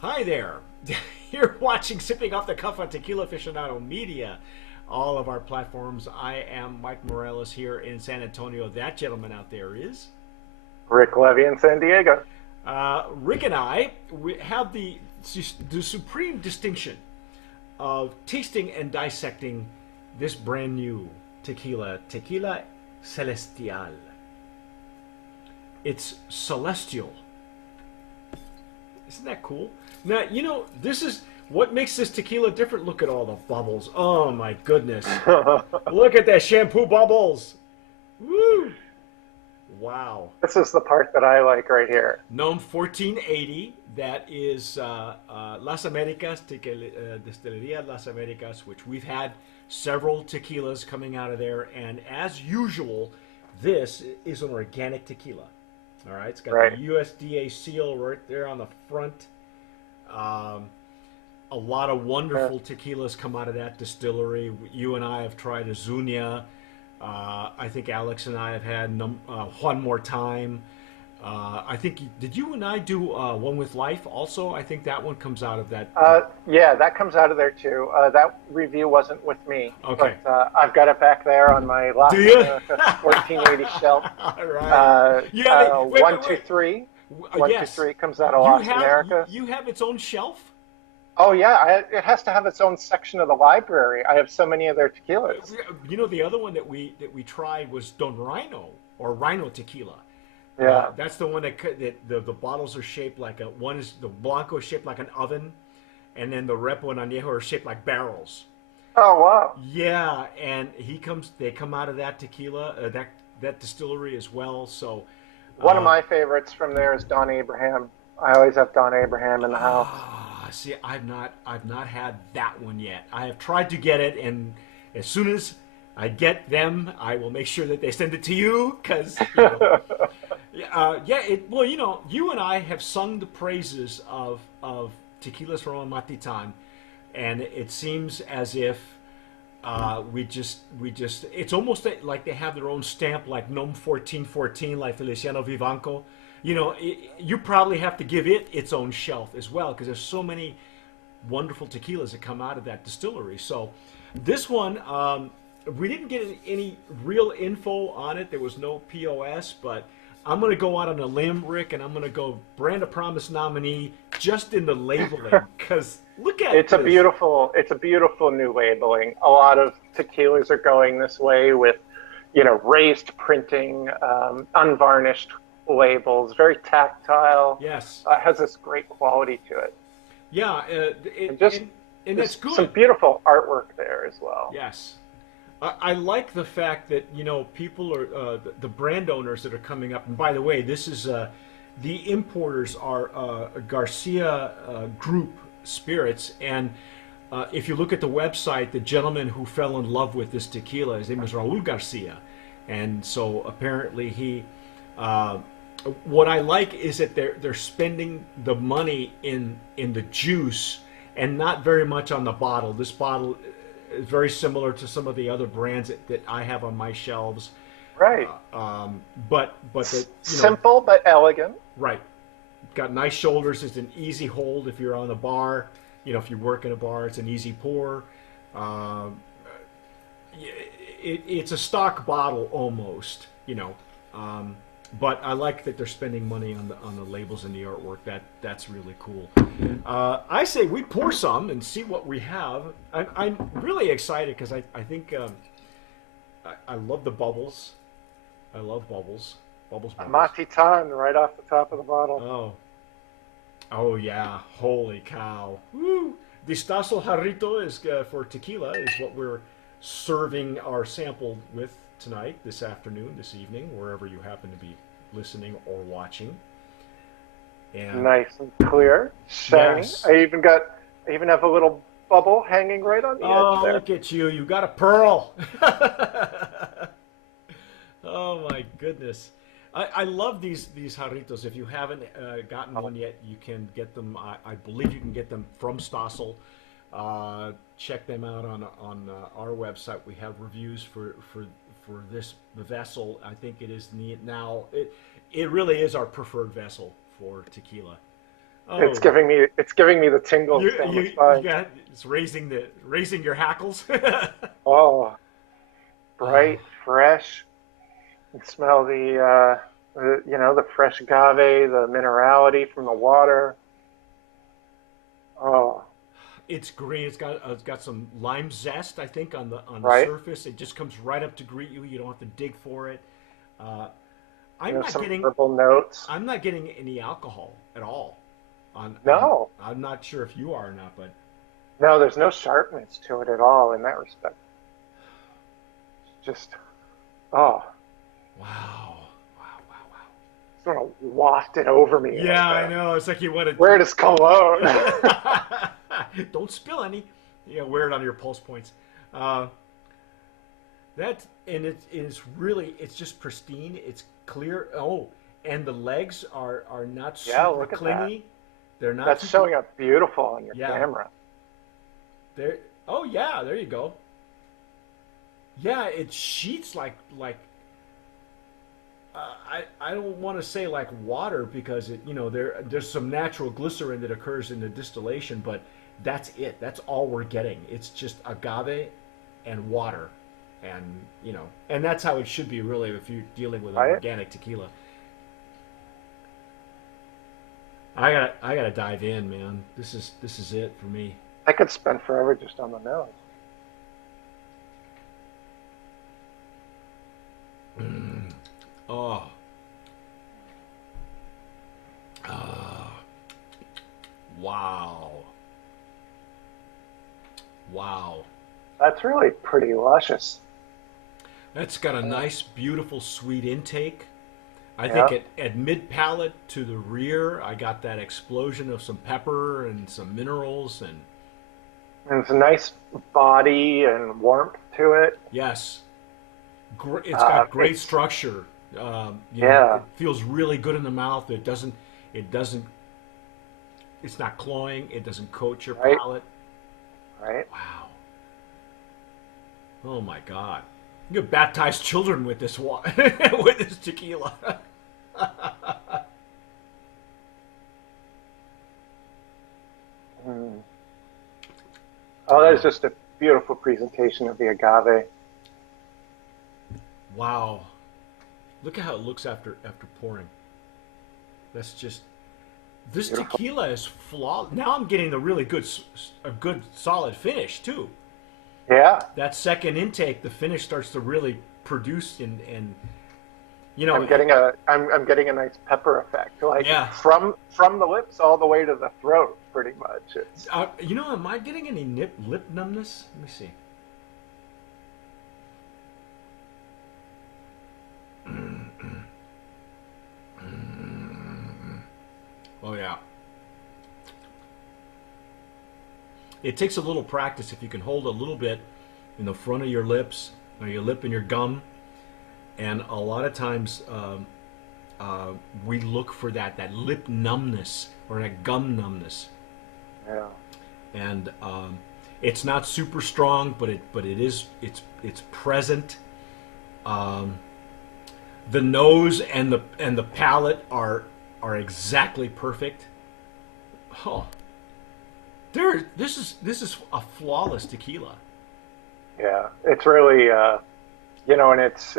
Hi there. You're watching Sipping Off the Cuff on Tequila Aficionado Media. All of our platforms. I am Mike Morales here in San Antonio. That gentleman out there is Rick Levy in San Diego. Rick and I. We have the supreme distinction of tasting and dissecting this brand new Tequila Celestial. It's celestial. Isn't that cool? Now, this is what makes this tequila different. Look at all the bubbles. Oh, my goodness. Look at that shampoo bubbles. Woo! Wow. This is the part that I like right here. Gnome 1480. That is Las Americas, Destilería Las Americas, which we've had several tequilas coming out of there. And as usual, this is an organic tequila. All right, it's got Right. the USDA seal right there on the front. A lot of wonderful tequilas come out of that distillery. You and I have tried Azuña. I think Alex and I have had One More Time. I think, did you and I do One with Life also? I think that one comes out of that. Yeah, that comes out of there too. That review wasn't with me, Okay. but I've got it back there on my Las Do you? Americas 1480 shelf. All right. Wait, One, wait, two, wait. three. One, two, Yes. three comes out of Las Americas. You have its own shelf? Oh yeah, it has to have its own section of the library. I have so many of their tequilas. The other one that we tried was Don Rhino or Rhino Tequila. Yeah. That's the one that the bottles are shaped like one is the Blanco is shaped like an oven, and then the Repo and Añejo are shaped like barrels. Oh wow. Yeah, and they come out of that tequila, that distillery as well. So One of my favorites from there is Don Abraham. I always have Don Abraham in the house. See, I've not had that one yet. I have tried to get it, and as soon as I get them, I will make sure that they send it to you because. You and I have sung the praises of tequilas from Amatitan, and it seems as if we just it's almost like they have their own stamp, like Gnome 1414, like Feliciano Vivanco. You probably have to give it its own shelf as well because there's so many wonderful tequilas that come out of that distillery. So this one, we didn't get any real info on it. There was no POS, but I'm going to go out on a limb, Rick, and I'm going to go brand of promise nominee just in the labeling because look at It's this. a beautiful new labeling. A lot of tequilas are going this way with, raised printing, unvarnished labels, very tactile. Yes. Has this great quality to it. Yeah. And that's good. Some beautiful artwork there as well. Yes. I like the fact that people are the brand owners that are coming up. And by the way, this is the importers are Garcia Group Spirits, and if you look at the website, the gentleman who fell in love with this tequila, his name is Raul Garcia, and so apparently he. What I like is that they're spending the money in the juice and not very much on the bottle. This bottle is very similar to some of the other brands that I have on my shelves. Right. But Simple but elegant. Right. Got nice shoulders. It's an easy hold if you're on the bar. If you work in a bar, it's an easy pour. It's a stock bottle almost. But I like that they're spending money on the labels and the artwork. That's really cool. I say we pour some and see what we have. I'm really excited because I think I love the bubbles. I love bubbles. Bubbles. Matitan right off the top of the bottle. Oh yeah! Holy cow! Woo! Distazo Jarrito is for tequila. Is what we're serving our sample with tonight, this afternoon, this evening, wherever you happen to be listening or watching. And nice and clear, shiny. Yes. I even have a little bubble hanging right on the edge there. Look at you! You got a pearl. Oh my goodness! I love these jarritos. If you haven't gotten one yet, you can get them. I believe you can get them from Stossel. Check them out on our website. We have reviews for this vessel. I think it is now. It really is our preferred vessel for tequila. Oh, it's giving me the tingles down the you spine. got it's raising your hackles. Oh, Oh, bright, fresh. You smell the fresh agave, the minerality from the water. Oh, it's green. It's got some lime zest, I think, on the right. surface. It just comes right up to greet you. You don't have to dig for it. Uh, I'm not Some getting herbal notes. I'm not getting any alcohol at all. No, I'm not sure if you are or not, but no, there's no sharpness to it at all in that respect. Just, oh, wow, wow, wow, wow. sort of wafted over me Yeah, like I a know. It's like you want where does cologne? to. Don't spill any. Yeah, wear it on your pulse points. Uh, that and it's really it's just pristine. It's clear. Oh, and the legs are not Yeah, super look at that. clingy. They're not That's super. showing up beautiful on your Yeah, camera. there. Oh yeah, there you go. Yeah, it sheets like I don't want to say like water because there's some natural glycerin that occurs in the distillation, but that's it. That's all we're getting. It's just agave and water, and and that's how it should be really if you're dealing with an Right? organic tequila. I gotta dive in, man. This is it for me. I could spend forever just on the nose. Oh, ah, wow, wow. That's really pretty luscious. That's got a nice, beautiful, sweet intake. I think Yeah. at mid palate to the rear, I got that explosion of some pepper and some minerals, and And it's a nice body and warmth to it. yes, it's got great It's structure. yeah, It feels really good in the mouth. It doesn't, it's not cloying. It doesn't coat your right, palate. right. Wow. Oh my God. You could baptize children with this with this tequila. Mm. Oh, that is just a beautiful presentation of the agave. Wow. Look at how it looks after pouring. That's just this Beautiful. tequila is flawless. Now I'm getting the really a good solid finish too. Yeah, That second intake, the finish starts to really produce and I'm getting a nice pepper effect, like yeah. from the lips all the way to the throat, pretty much. It's Am I getting any lip numbness? Let me see. Oh yeah. It takes a little practice if you can hold a little bit in the front of your lips or your lip and your gum, and a lot of times we look for that lip numbness or that gum numbness, yeah, and it's not super strong, but it is it's present. Um, the nose and the palate are exactly perfect. Oh, this is a flawless tequila. yeah. It's really and it's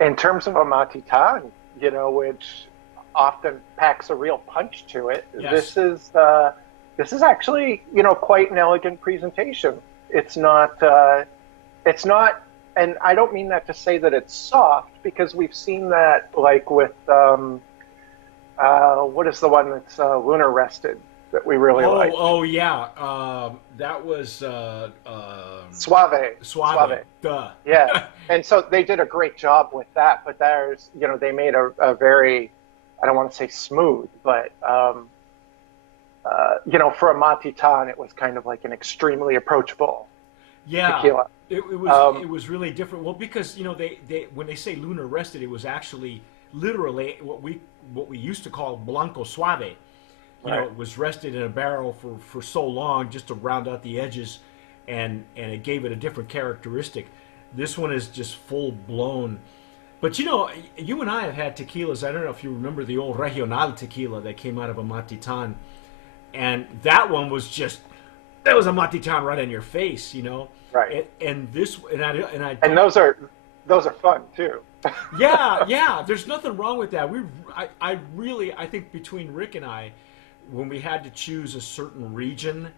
in terms of a matitan, which often packs a real punch to it. Yes. This is actually quite an elegant presentation. It's not, and I don't mean that to say that it's soft because we've seen that like with what is the one that's lunar rested that we really Oh, like? oh yeah. That was Suave, Suave. Suave. Duh. Yeah. And so they did a great job with that, but they made a very, I don't want to say smooth, but, for a Matitan, it was kind of like an extremely approachable Yeah. tequila. It Um, was really different. Well, because they when they say lunar rested, it was actually literally what we used to call Blanco Suave. right. It was rested in a barrel for so long just to round out the edges, and it gave it a different characteristic. This one is just full blown. But you know, you and I have had tequilas. I don't know if you remember the old Regional tequila that came out of a Matitan, and that one was just that was a Matitan right in your face, you know. Right. And this and I And don't. those are fun too. Yeah, yeah. There's nothing wrong with that. I really, I think between Rick and I, when we had to choose a certain region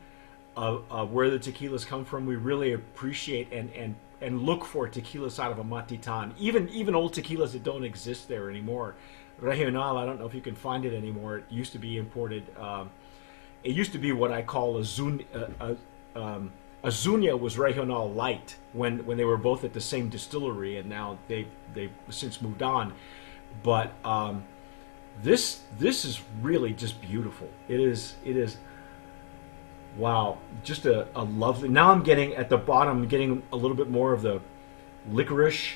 of where the tequilas come from, we really appreciate and look for tequilas out of a Matitan. Even old tequilas that don't exist there anymore. Regional, I don't know if you can find it anymore. It used to be imported. It used to be what I call a Zun. Azuñia was Regional Light when they were both at the same distillery, and now they've since moved on. But this is really just beautiful. It is wow, just a lovely. Now I'm getting at the bottom, I'm getting a little bit more of the licorice.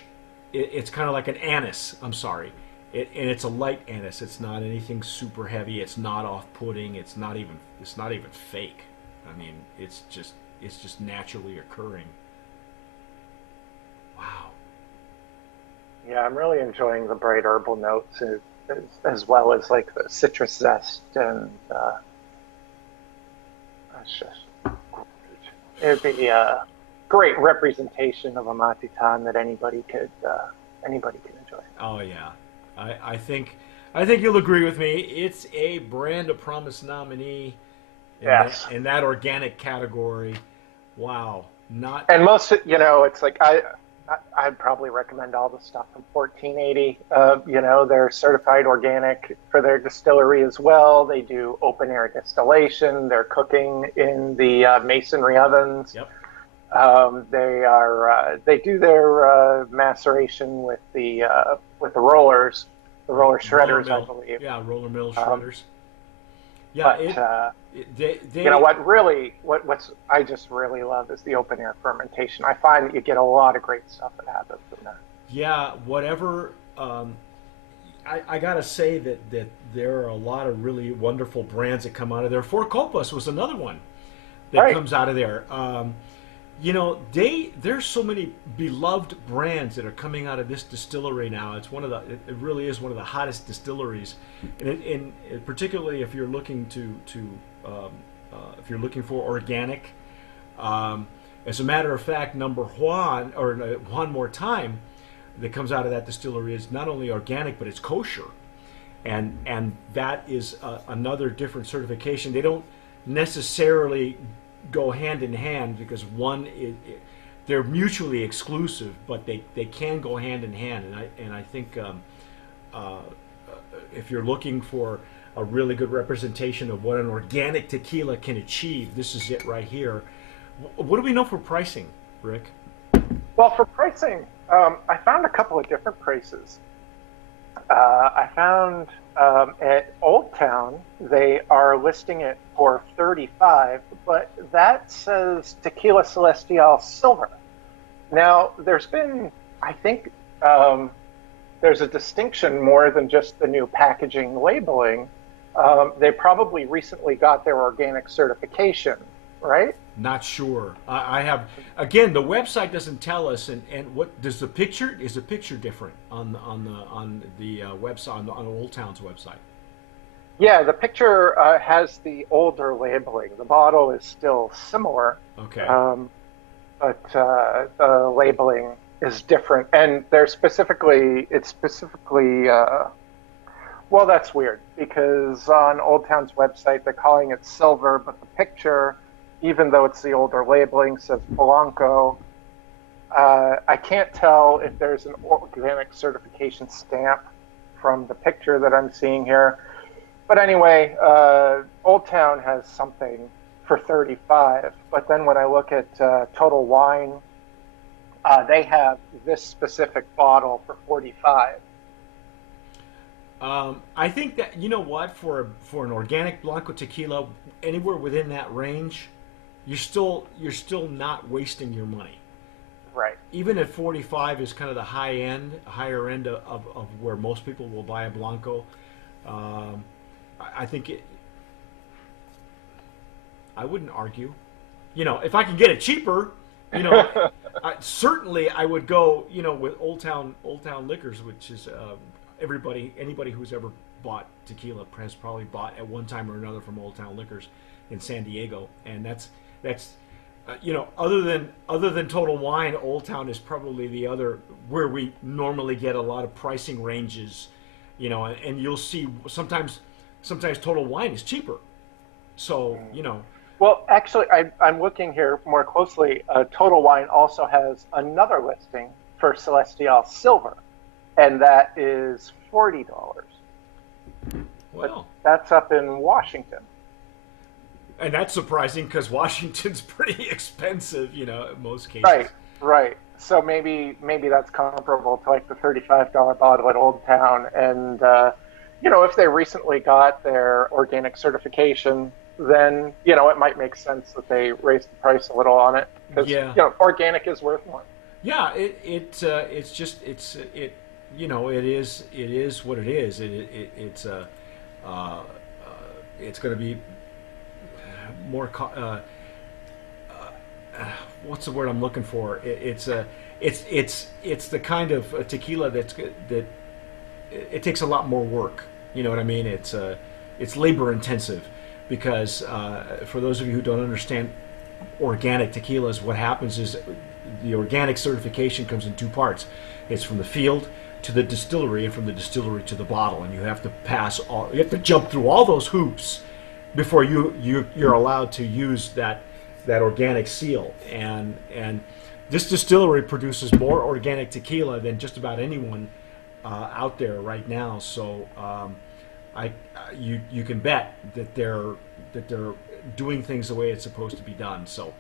It's kind of like an anise. I'm sorry, and it's a light anise. It's not anything super heavy. It's not off-putting. It's not even fake. I mean, it's just naturally occurring. Wow. Yeah, I'm really enjoying the bright herbal notes as well as like the citrus zest, and it's just it'd be a great representation of a Matitan that anybody can enjoy. Oh yeah. I think you'll agree with me. It's a brand of promise nominee Yes. in that organic category. Wow. Not And most, it's like I'd probably recommend all the stuff from 1480. They're certified organic for their distillery as well. They do open air distillation. They're cooking in the masonry ovens. yep. They do their maceration with the rollers, the roller Roller shredders, I mill. believe. Yeah, roller mill Um, shredders. Yeah, but they you know what's I just really love is the open air fermentation. I find that you get a lot of great stuff that happens from there. yeah, whatever. I gotta say that there are a lot of really wonderful brands that come out of there. Four Copas was another one that Right. comes out of there. There's so many beloved brands that are coming out of this distillery now. It really is one of the hottest distilleries, and particularly if you're looking if you're looking for organic. As a matter of fact, number Juan or Juan More Time that comes out of that distillery is not only organic but it's kosher, and that is another different certification. They don't necessarily go hand in hand because they're mutually exclusive, but they can go hand in hand. And I think if you're looking for a really good representation of what an organic tequila can achieve, this is it right here. What do we know for pricing, Rick? Well, for pricing, I found a couple of different prices. I found at Old Town they are listing it for 35, but that says Tequila Celestial Silver. Now, I think there's a distinction more than just the new packaging labeling. They probably recently got their organic certification, right? Not sure. I have again. The website doesn't tell us, and what does the picture? Is the picture different on the website on Old Town's website? Yeah, the picture has the older labeling. The bottle is still similar, Okay. but the labeling is different, and it's specifically. Well, that's weird because on Old Town's website they're calling it silver, but the picture, even though it's the older labeling, says Blanco. I can't tell if there's an organic certification stamp from the picture that I'm seeing here. But anyway, Old Town has something for 35. But then when I look at Total Wine, they have this specific bottle for 45. I think that you know what for an organic Blanco tequila, anywhere within that range, you're still not wasting your money. Right. Even at 45 is kind of the higher end of where most people will buy a Blanco. I think I wouldn't argue. If I can get it cheaper, You know, certainly I would go, you know, with Old Town Liquors, which is anybody who's ever bought tequila has probably bought at one time or another from Old Town Liquors in San Diego, and that's you know, other than Total Wine, Old Town is probably the other where we normally get a lot of pricing ranges, you know, and you'll see sometimes Total Wine is cheaper, so you know. Well, actually, I'm looking here more closely. Total Wine also has another listing for Celestial Silver, and that is $40. Well, but that's up in Washington. And that's surprising because Washington's pretty expensive, you know, in most cases. Right, right. So maybe that's comparable to like the $35 bottle at Old Town. And, you know, if they recently got their organic certification, then, you know, it might make sense that they raise the price a little on it. Because, Yeah. you know, organic is worth more. Yeah, it's just, you know, it is what it is. It's going to be more what's the word I'm looking for? It's the kind of tequila that it takes a lot more work. You know what I mean? It's labor intensive because for those of you who don't understand organic tequilas, what happens is the organic certification comes in two parts. It's from the field to the distillery, and from the distillery to the bottle, and you have to jump through all those hoops before you're allowed to use that organic seal. And this distillery produces more organic tequila than just about anyone out there right now. So you can bet that they're doing things the way it's supposed to be done. So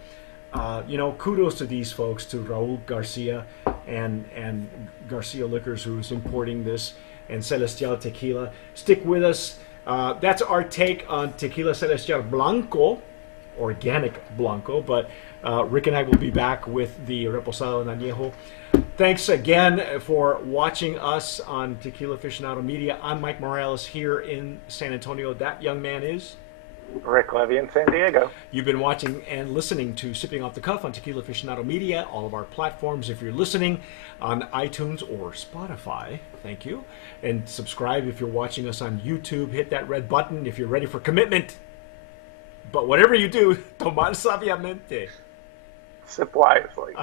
you know, kudos to these folks, to Raul Garcia and Garcia Liquors, who's importing this, and Celestial Tequila. Stick with us. That's our take on Tequila Celestial Blanco, organic Blanco, but Rick and I will be back with the Reposado and Añejo. Thanks again for watching us on Tequila Aficionado Media. I'm Mike Morales here in San Antonio. That young man is Rick Levy in San Diego. You've been watching and listening to Sipping Off the Cuff on Tequila Aficionado Media, all of our platforms. If you're listening on iTunes or Spotify, thank you. And subscribe if you're watching us on YouTube. Hit that red button if you're ready for commitment. But whatever you do, tomar sabiamente. Sip wisely.